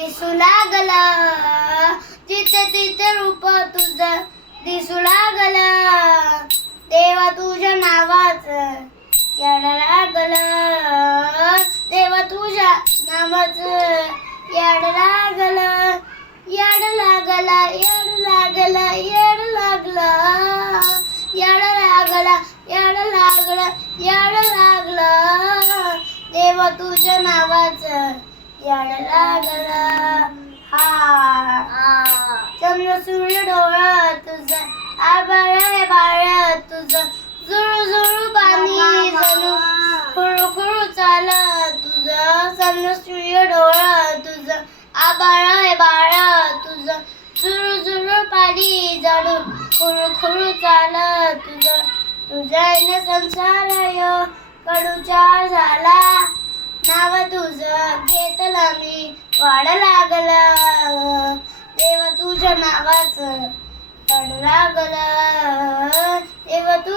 दिसू लागला. तिथे तिथे रूप तुझं दिसू लागला. देवा तुझ्या नावाच याड लागला. देवा तुझ्या नावाच याड लागला. याड लागला याड लागला याड लागला. याड लागला याड लागला याड लागला. देवा तुझ्या नावाच याड लागला हा चंद्र सूर्य डोळा तुझं आबाळ आहे बाळ जुळू जुळू पाणी जणू खुळू खुळू तुझं चंद्र सूर्य डोळा आबाळ बाळ जुळू जुळू पाणी जणू खुळू खुळू तुझ्या संसार यो झाला नाव वाढ लागलं. देव तुझ्या नावाचं वाढ लागलं.